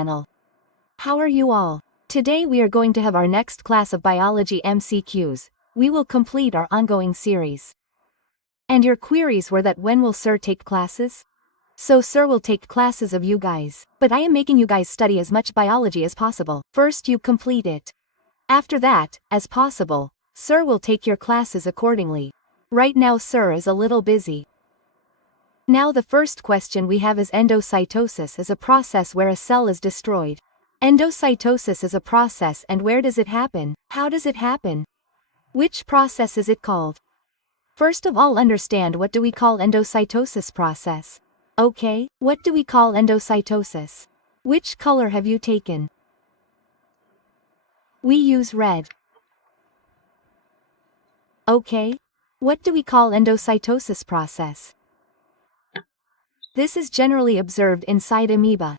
channel. How are you all? Today we are going to have our next class of biology MCQs. We will complete our ongoing series. And your queries were that when will sir take classes? So sir will take classes of you guys, but I am making you guys study as much biology as possible. First you complete it. After that, as possible, sir will take your classes accordingly. Right now sir is a little busy. Now the first question we have is endocytosis is a process where a cell is destroyed. Endocytosis is a process, and where does it happen? How does it happen? Which process is it called? First of all, understand what do we call endocytosis process. Okay, what do we call endocytosis? Which color have you taken? We use red. Okay, what do we call endocytosis process? This is generally observed inside amoeba.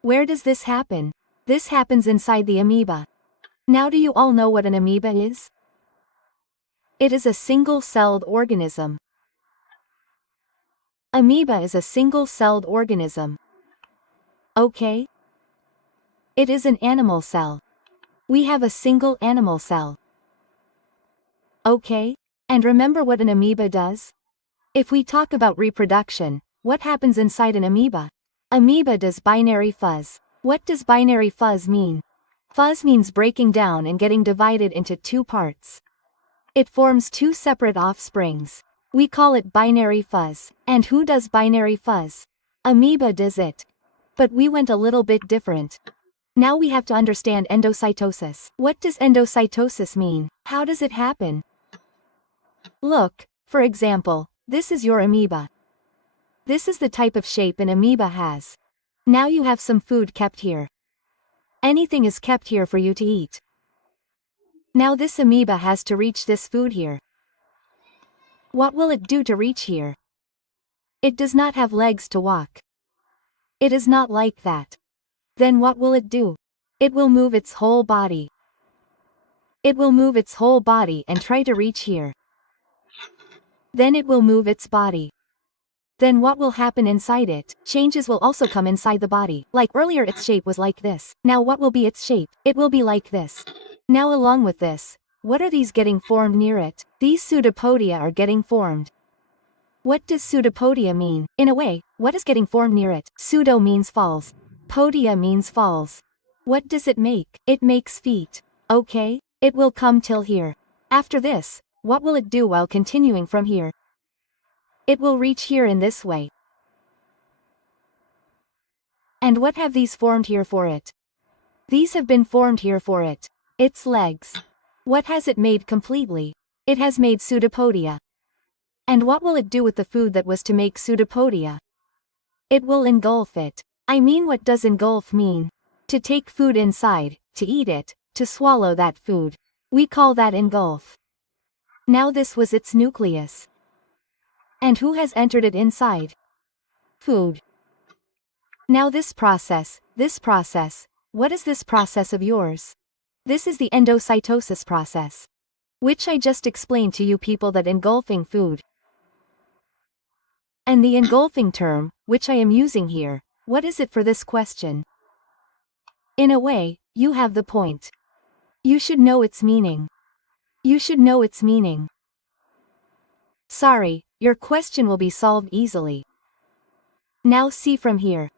Where does this happen? This happens inside the amoeba. Now do you all know what an amoeba is? It is a single-celled organism. Amoeba is a single-celled organism. Okay? It is an animal cell. We have a single animal cell. Okay? And remember what an amoeba does? If we talk about reproduction, what happens inside an amoeba? Amoeba does binary fuzz. What does binary fuzz mean? Fuzz means breaking down and getting divided into two parts. It forms two separate offsprings. We call it binary fuzz. And who does binary fuzz? Amoeba does it. But we went a little bit different. Now we have to understand endocytosis. What does endocytosis mean? How does it happen? Look, for example, this is your amoeba. This is the type of shape an amoeba has. Now you have some food kept here. Anything is kept here for you to eat. Now this amoeba has to reach this food here. What will it do to reach here? It does not have legs to walk. It is not like that. Then what will it do? It will move its whole body. It will move its whole body and try to reach here. Then it will move its body. Then what will happen inside it? Changes will also come inside the body. Like earlier its shape was like this. Now what will be its shape? It will be like this. Now along with this, what are these getting formed near it? These pseudopodia are getting formed. What does pseudopodia mean? In a way, what is getting formed near it? Pseudo means falls. Podia means falls. What does it make? It makes feet. Okay, it will come till here. After this, what will it do while continuing from here? It will reach here in this way. And what have these formed here for it? These have been formed here for it. Its legs. What has it made completely? It has made pseudopodia. And what will it do with the food that was to make pseudopodia? It will engulf it. I mean, what does engulf mean? To take food inside, to eat it, to swallow that food. We call that engulf. Now this was its nucleus. And who has entered it inside? Food. Now this process, what is this process of yours? This is the endocytosis process. Which I just explained to you people, that engulfing food. And the engulfing term, which I am using here, what is it for this question? In a way, you have the point. You should know its meaning. You should know its meaning. Sorry, your question will be solved easily. Now see from here.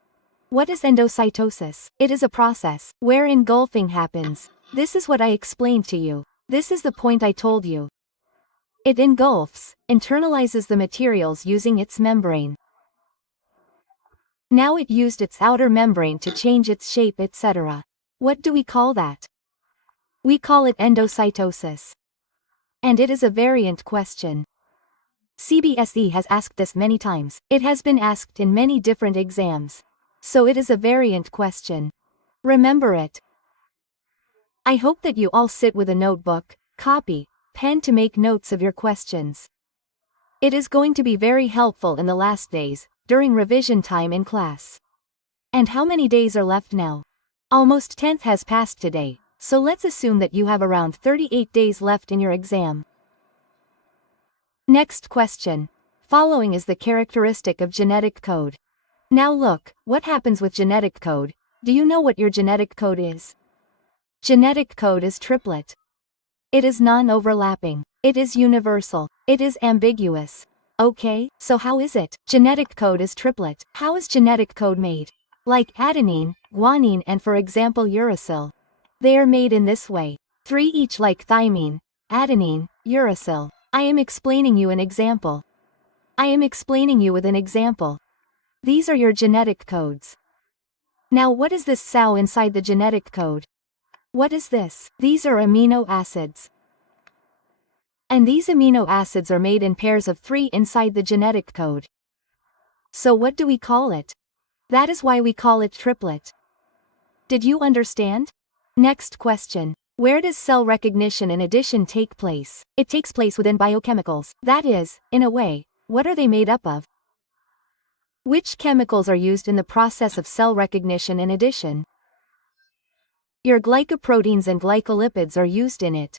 What is endocytosis? It is a process where engulfing happens. This is what I explained to you. This is the point I told you. It engulfs, internalizes the materials using its membrane. Now it used its outer membrane to change its shape, etc. What do we call that? We call it endocytosis. And it is a variant question. CBSE has asked this many times. It has been asked in many different exams. So it is a variant question. Remember it. I hope that you all sit with a notebook, copy, pen to make notes of your questions. It is going to be very helpful in the last days, during revision time in class. And how many days are left now? Almost 10th has passed today, so let's assume that you have around 38 days left in your exam. Next question. Following is the characteristic of genetic code. Now look, what happens with genetic code? Do you know what your genetic code is? Genetic code is triplet. It is non-overlapping. It is universal. It is ambiguous. Okay, so how is it? Genetic code is triplet. How is genetic code made? Like adenine, guanine and for example uracil. They are made in this way. 3 each like thymine, adenine, uracil. I am explaining you an example. I am explaining you with an example. These are your genetic codes. Now what is this SAO inside the genetic code? What is this? These are amino acids. And these amino acids are made in pairs of 3 inside the genetic code. So what do we call it? That is why we call it triplet. Did you understand? Next question. Where does cell recognition and addition take place? It takes place within biochemicals. That is, in a way, what are they made up of? Which chemicals are used in the process of cell recognition and addition? Your glycoproteins and glycolipids are used in it.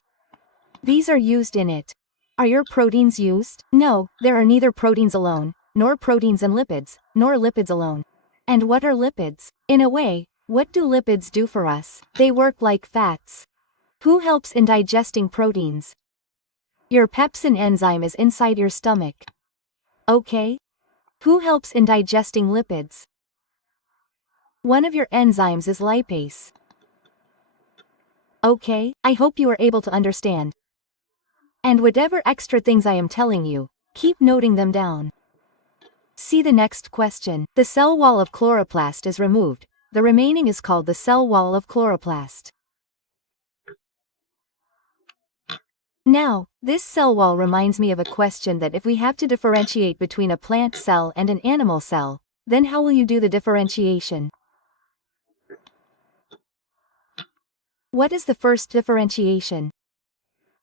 These are used in it. Are your proteins used? No, there are neither proteins alone, nor proteins and lipids, nor lipids alone. And what are lipids? In a way, what do lipids do for us? They work like fats. Who helps in digesting proteins? Your pepsin enzyme is inside your stomach. Okay. Who helps in digesting lipids? One of your enzymes is lipase. Okay, I hope you are able to understand. And whatever extra things I am telling you, keep noting them down. See the next question. The cell wall of chloroplast is removed. The remaining is called the cell wall of chloroplast. Now, this cell wall reminds me of a question that if we have to differentiate between a plant cell and an animal cell, then how will you do the differentiation? What is the first differentiation?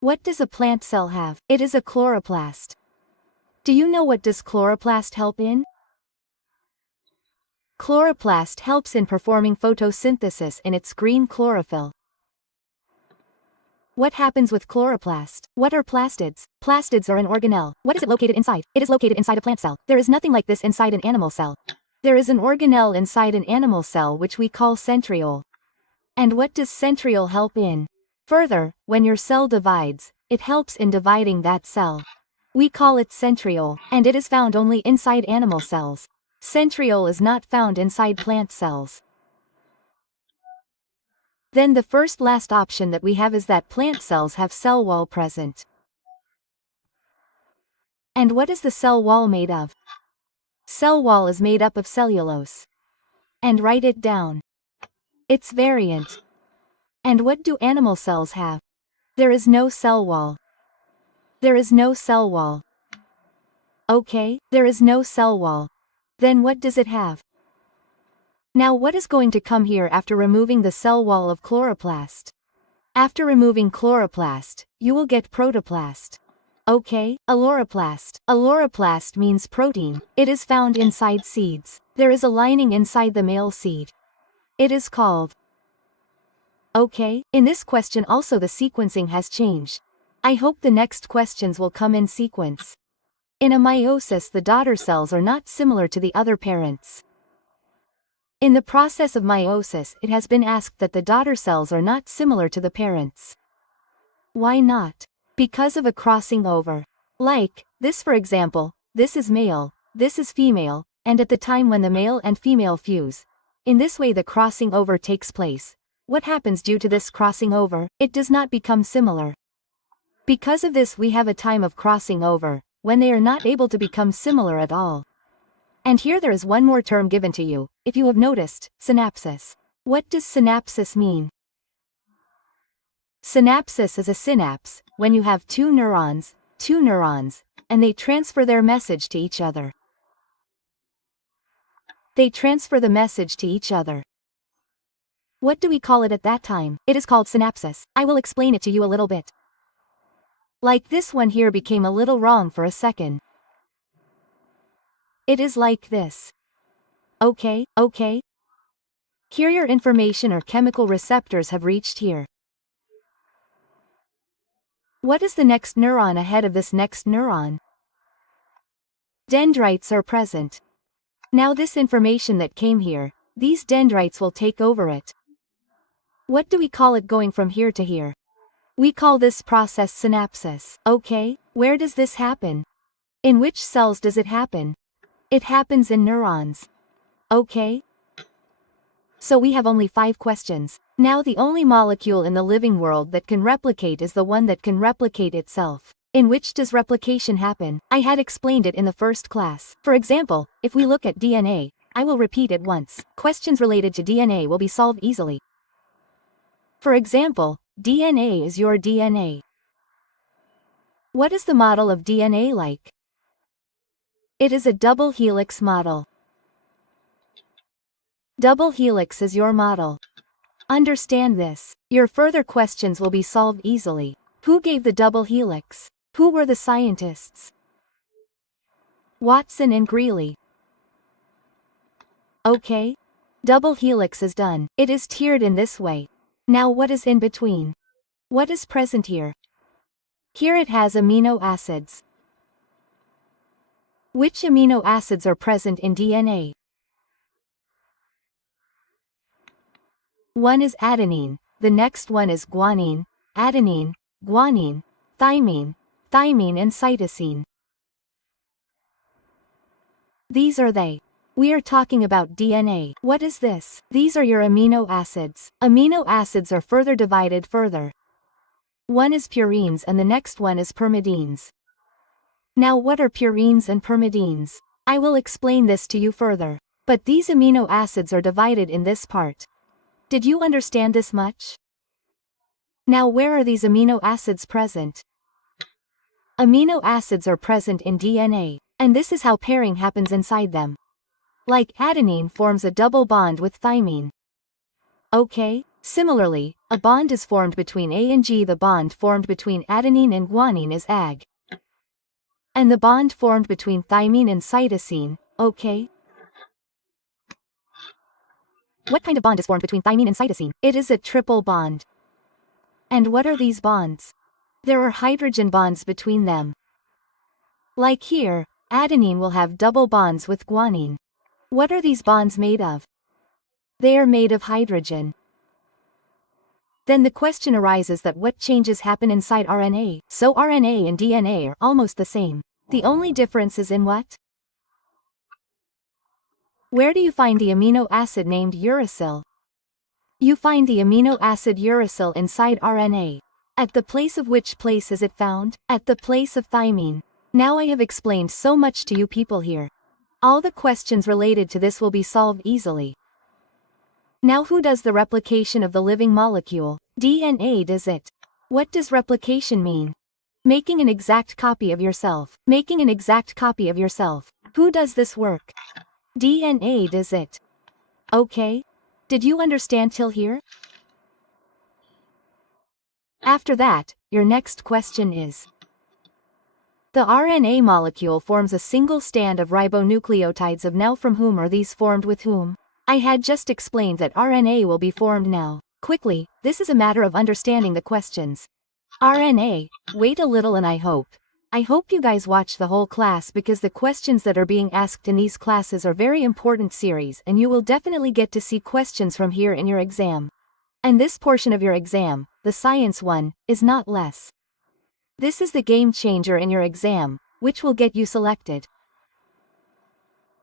What does a plant cell have? It is a chloroplast. Do you know what does chloroplast help in? Chloroplast helps in performing photosynthesis in its green chlorophyll. What happens with chloroplast? What are plastids? Plastids are an organelle. What is it located inside? It is located inside a plant cell. There is nothing like this inside an animal cell. There is an organelle inside an animal cell which we call centriole. And what does centriole help in? Further, when your cell divides, it helps in dividing that cell. We call it centriole, and it is found only inside animal cells. Centriole is not found inside plant cells. Then the last option that we have is that plant cells have cell wall present. And what is the cell wall made of? Cell wall is made up of cellulose. And write it down. Its variant. And what do animal cells have? There is no cell wall. There is no cell wall. Okay, there is no cell wall. Then what does it have? Now what is going to come here after removing the cell wall of chloroplast? After removing chloroplast, you will get protoplast. Okay, alloroplast. Alloroplast means protein. It is found inside seeds. There is a lining inside the male seed. It is called. Okay, in this question also the sequencing has changed. I hope the next questions will come in sequence. In a meiosis the daughter cells are not similar to the other parents. In the process of meiosis it has been asked that the daughter cells are not similar to the parents. Why not? Because of a crossing over. Like, this for example, this is male, this is female, and at the time when the male and female fuse. In this way the crossing over takes place. What happens due to this crossing over? It does not become similar. Because of this we have a time of crossing over, when they are not able to become similar at all. And here there is one more term given to you, if you have noticed, synapsis. What does synapsis mean? Synapsis is a synapse, when you have two neurons, and they transfer their message to each other. They transfer the message to each other. What do we call it at that time? It is called synapsis. I will explain it to you a little bit. Like this one here became a little wrong for a second. It is like this. Okay. Here your information or chemical receptors have reached here. What is the next neuron ahead of this next neuron? Dendrites are present. Now this information that came here, these dendrites will take over it. What do we call it going from here to here? We call this process synapsis. Okay, where does this happen? In which cells does it happen? It happens in neurons. Okay. So we have only 5 questions. Now the only molecule in the living world that can replicate is the one that can replicate itself. In which does replication happen? I had explained it in the first class. For example, if we look at DNA, I will repeat it once. Questions related to DNA will be solved easily. For example, DNA is your DNA. What is the model of DNA like? It is a double helix model. Double helix is your model. Understand this. Your further questions will be solved easily. Who gave the double helix? Who were the scientists? Watson and Greeley. Okay. Double helix is done. It is tiered in this way. Now what is in between? What is present here? Here it has amino acids. Which amino acids are present in DNA? One is adenine, the next one is guanine, adenine, guanine, thymine, thymine and cytosine. These are they. We are talking about DNA. What is this? These are your amino acids. Amino acids are further divided further. One is purines and the next one is pyrimidines. Now what are purines and pyrimidines? I will explain this to you further. But these amino acids are divided in this part. Did you understand this much? Now where are these amino acids present? Amino acids are present in DNA, and this is how pairing happens inside them. Like adenine forms a double bond with thymine. Okay, similarly, a bond is formed between A and G. The bond formed between adenine and guanine is Ag. And the bond formed between thymine and cytosine, okay? What kind of bond is formed between thymine and cytosine? It is a triple bond. And what are these bonds? There are hydrogen bonds between them. Like here, adenine will have double bonds with guanine. What are these bonds made of? They are made of hydrogen. Then the question arises that what changes happen inside RNA? So RNA and DNA are almost the same. The only difference is in what? Where do you find the amino acid named uracil? You find the amino acid uracil inside RNA. At the place of which place is it found? At the place of thymine. Now I have explained so much to you people here. All the questions related to this will be solved easily. Now who does the replication of the living molecule? DNA does it. What does replication mean? Making an exact copy of yourself. Making an exact copy of yourself. Who does this work? DNA does it. Okay. Did you understand till here? After that, your next question is: the RNA molecule forms a single strand of ribonucleotides of now from whom are these formed with whom? I had just explained that RNA will be formed now. Quickly, this is a matter of understanding the questions. RNA, wait a little and I hope you guys watch the whole class because the questions that are being asked in these classes are very important series and you will definitely get to see questions from here in your exam. And this portion of your exam, the science one, is not less. This is the game changer in your exam, which will get you selected.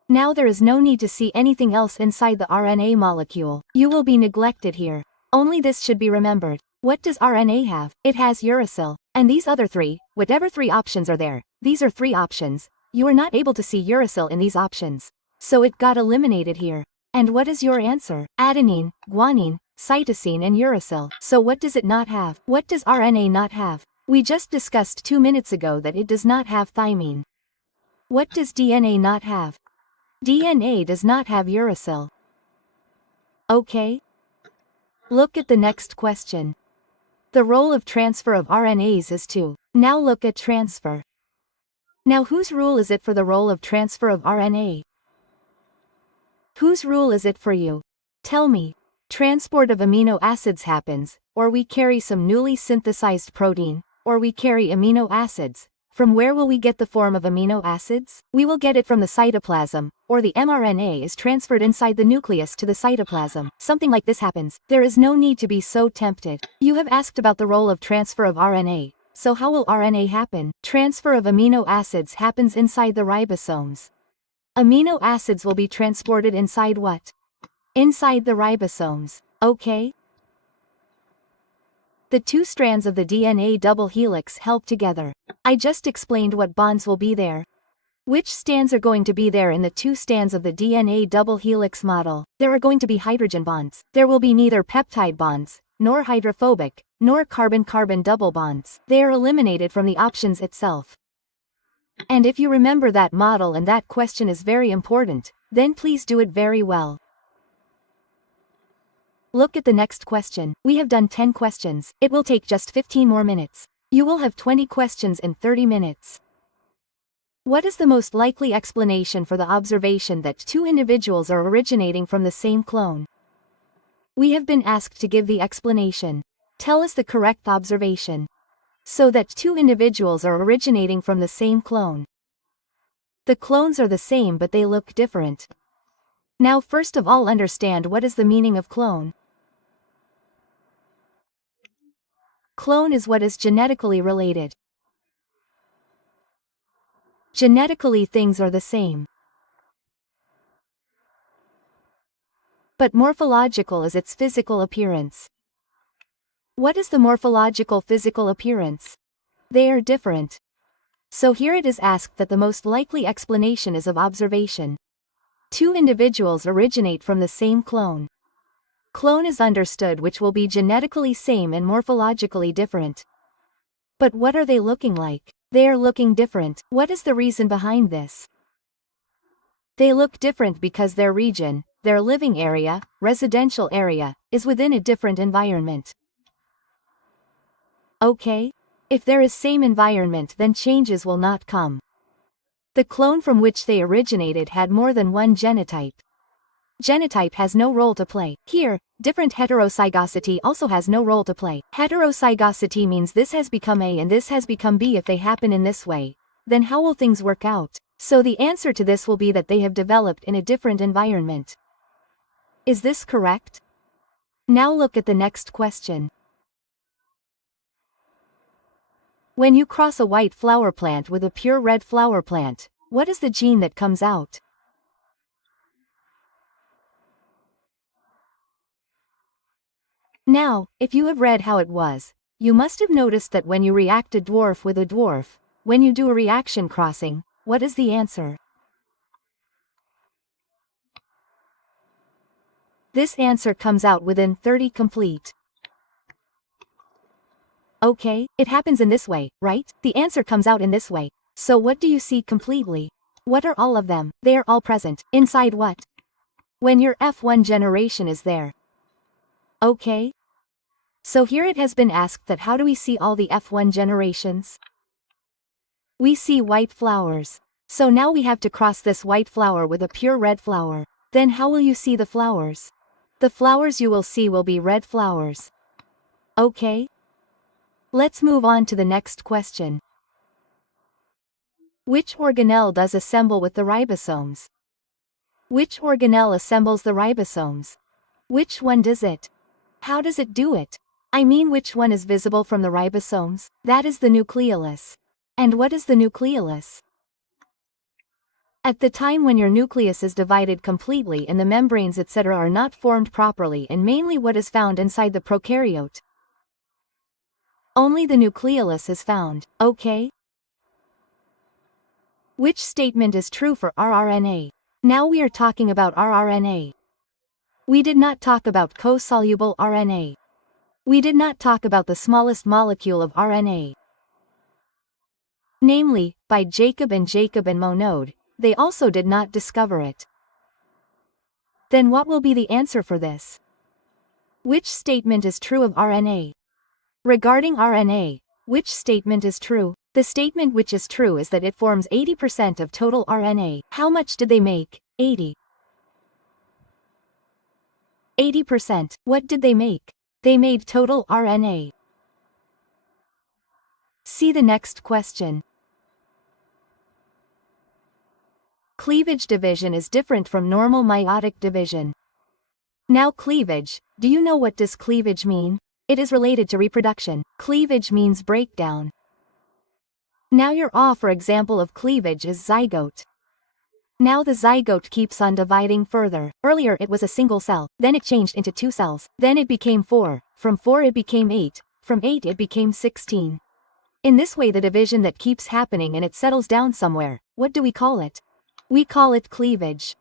Now there is no need to see anything else inside the RNA molecule. You will be neglected here. Only this should be remembered. What does RNA have? It has uracil. And these other 3, whatever 3 options are there, these are 3 options. You are not able to see uracil in these options. So it got eliminated here. And what is your answer? Adenine, guanine, cytosine and uracil. So what does it not have? What does RNA not have? We just discussed 2 minutes ago that it does not have thymine. What does DNA not have? DNA does not have uracil. Okay. Look at the next question. The role of transfer of RNAs is to. Now look at transfer. Now whose rule is it for the role of transfer of RNA? Whose rule is it for you? Tell me. Transport of amino acids happens, or we carry some newly synthesized protein, or we carry amino acids, From where will we get the form of amino acids? We will get it from the cytoplasm, or the mRNA is transferred inside the nucleus to the cytoplasm. Something like this happens. There is no need to be so tempted. You have asked about the role of transfer of RNA. So how will RNA happen? Transfer of amino acids happens inside the ribosomes. Amino acids will be transported inside what? Inside the ribosomes. Okay? The two strands of the DNA double helix help together. I just explained what bonds will be there. Which strands are going to be there in the two strands of the DNA double helix model? There are going to be hydrogen bonds. There will be neither peptide bonds, nor hydrophobic, nor carbon-carbon double bonds. They are eliminated from the options itself. And if you remember that model and that question is very important, then please do it very well. Look at the next question. We have done 10 questions. It will take just 15 more minutes. You will have 20 questions in 30 minutes. What is the most likely explanation for the observation that two individuals are originating from the same clone? We have been asked to give the explanation. Tell us the correct observation. So that two individuals are originating from the same clone. The clones are the same but they look different. Now first of all understand what is the meaning of clone. Clone is what is genetically related. Genetically things are the same. But morphological is its physical appearance. What is the morphological physical appearance? They are different. So here it is asked that the most likely explanation is of observation. Two individuals originate from the same clone. Clone is understood which will be genetically same and morphologically different. But what are they looking like? They are looking different. What is the reason behind this? They look different because their region, their living area, residential area, is within a different environment. Okay? If there is same environment then changes will not come. The clone from which they originated had more than one genotype. Genotype has no role to play. Here, different heterozygosity also has no role to play. Heterozygosity means this has become A and this has become B if they happen in this way. Then how will things work out? So the answer to this will be that they have developed in a different environment. Is this correct? Now look at the next question. When you cross a white flower plant with a pure red flower plant, what is the gene that comes out? Now, if you have read how it was, you must have noticed that when you react a dwarf with a dwarf, when you do a reaction crossing, what is the answer? This answer comes out within 30 complete. Okay, it happens in this way, right? The answer comes out in this way. So what do you see completely? What are all of them? They are all present. Inside what? When your F1 generation is there. Okay? So here it has been asked that how do we see all the F1 generations? We see white flowers. So now we have to cross this white flower with a pure red flower. Then how will you see the flowers? The flowers you will see will be red flowers. Okay? Let's move on to the next question. Which organelle does assemble with the ribosomes? Which organelle assembles the ribosomes? Which one does it? How does it do it? I mean which one is visible from the ribosomes? That is the nucleolus. And what is the nucleolus? At the time when your nucleus is divided completely and the membranes etc. are not formed properly and mainly what is found inside the prokaryote. Only the nucleolus is found, okay? Which statement is true for rRNA? Now we are talking about rRNA. We did not talk about co-soluble RNA. We did not talk about the smallest molecule of RNA. Namely, by Jacob and Monod, they also did not discover it. Then what will be the answer for this? Which statement is true of RNA? Regarding RNA, which statement is true? The statement which is true is that it forms 80% of total RNA. How much did they make? 80. 80%. What did they make? They made total RNA. See the next question. Cleavage division is different from normal meiotic division. Now cleavage, do you know what does cleavage mean? It is related to reproduction. Cleavage means breakdown. Now your for example of cleavage is zygote. Now the zygote keeps on dividing further. Earlier it was a single cell, then it changed into 2 cells, then it became 4, from 4 it became 8, from 8 it became 16. In this way the division that keeps happening and it settles down somewhere, what do we call it? We call it cleavage.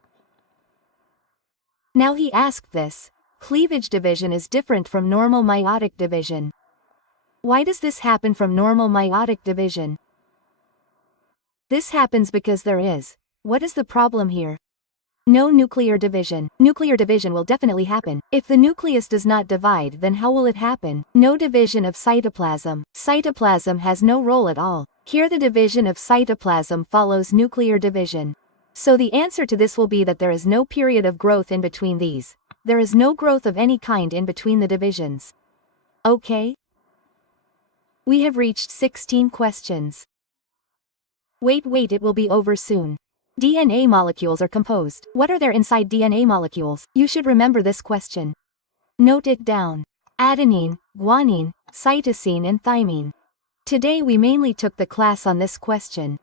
Now he asked this, cleavage division is different from normal meiotic division. Why does this happen from normal meiotic division? This happens because there is. What is the problem here? No nuclear division. Nuclear division will definitely happen. If the nucleus does not divide, then how will it happen? No division of cytoplasm. Cytoplasm has no role at all. Here the division of cytoplasm follows nuclear division. So the answer to this will be that there is no period of growth in between these. There is no growth of any kind in between the divisions. Okay? We have reached 16 questions. Wait, it will be over soon. DNA molecules are composed. What are there inside DNA molecules? You should remember this question. Note it down. Adenine, guanine, cytosine and thymine. Today we mainly took the class on this question.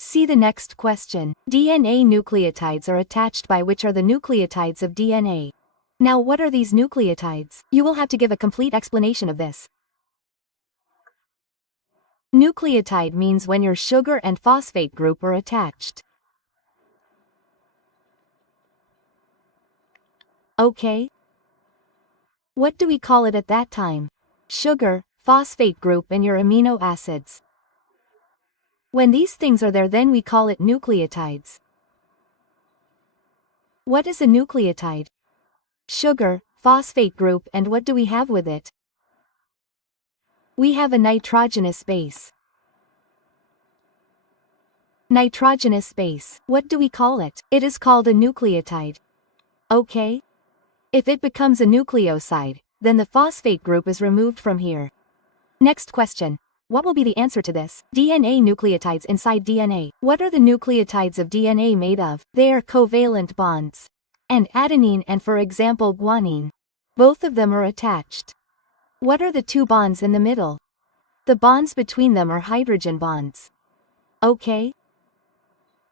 See the next question. DNA nucleotides are attached by which are the nucleotides of DNA. Now what are these nucleotides? You will have to give a complete explanation of this. Nucleotide means when your sugar and phosphate group are attached. Okay? What do we call it at that time? Sugar, phosphate group and your amino acids. When these things are there, then we call it nucleotides. What is a nucleotide? Sugar, phosphate group, and what do we have with it? We have a nitrogenous base. Nitrogenous base. What do we call it? It is called a nucleotide. Okay? If it becomes a nucleoside, then the phosphate group is removed from here. Next question. What will be the answer to this? DNA nucleotides inside DNA. What are the nucleotides of DNA made of? They are covalent bonds. And adenine and for example guanine. Both of them are attached. What are the 2 bonds in the middle? The bonds between them are hydrogen bonds. Okay?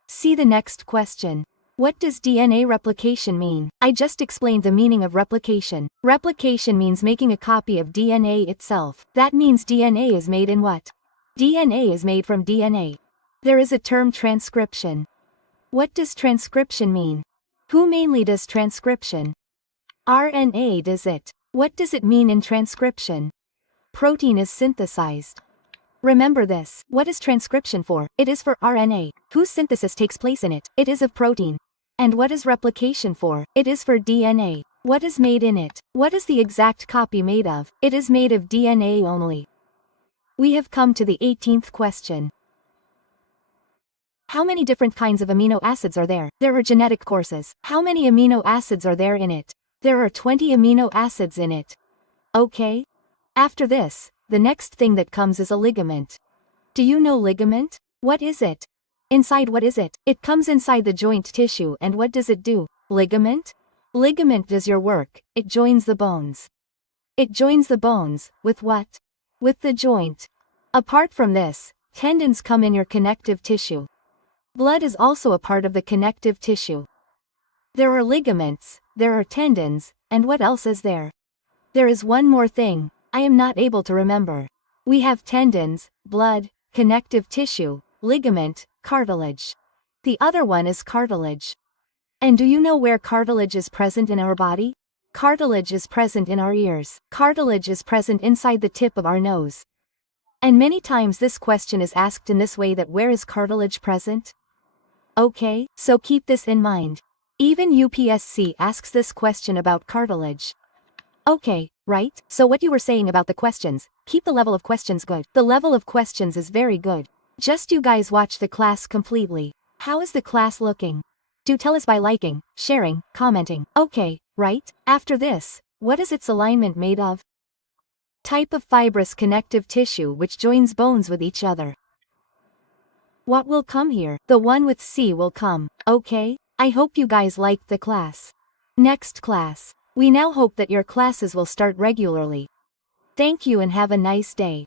See the next question. What does DNA replication mean? I just explained the meaning of replication. Replication means making a copy of DNA itself. That means DNA is made in what? DNA is made from DNA. There is a term transcription. What does transcription mean? Who mainly does transcription? RNA does it. What does it mean in transcription? Protein is synthesized. Remember this. What is transcription for? It is for RNA. Whose synthesis takes place in it? It is of protein. And what is replication for? It is for DNA. What is made in it? What is the exact copy made of? It is made of DNA only. We have come to the 18th question. How many different kinds of amino acids are there? There are genetic courses. How many amino acids are there in it? There are 20 amino acids in it. Okay? After this, the next thing that comes is a ligament. Do you know ligament? What is it? Inside what is it? It comes inside the joint tissue and what does it do? Ligament? Ligament does your work, it joins the bones. It joins the bones, with what? With the joint. Apart from this, tendons come in your connective tissue. Blood is also a part of the connective tissue. There are ligaments, there are tendons, and what else is there? There is one more thing, I am not able to remember. We have tendons, blood, connective tissue, ligament, cartilage. The other one is cartilage. And do you know where cartilage is present in our body? Cartilage is present in our ears. Cartilage is present inside the tip of our nose. And many times this question is asked in this way, that where is cartilage present? Okay, so keep this in mind. Even UPSC asks this question about cartilage. Okay, right? So what you were saying about the questions, keep the level of questions good. The level of questions is very good. Just you guys watch the class completely. How is the class looking? Do tell us by liking, sharing, commenting. Okay, right? After this, what is its alignment made of? Type of fibrous connective tissue which joins bones with each other. What will come here? The one with C will come, okay? I hope you guys liked the class. Next class. We now hope that your classes will start regularly. Thank you and have a nice day.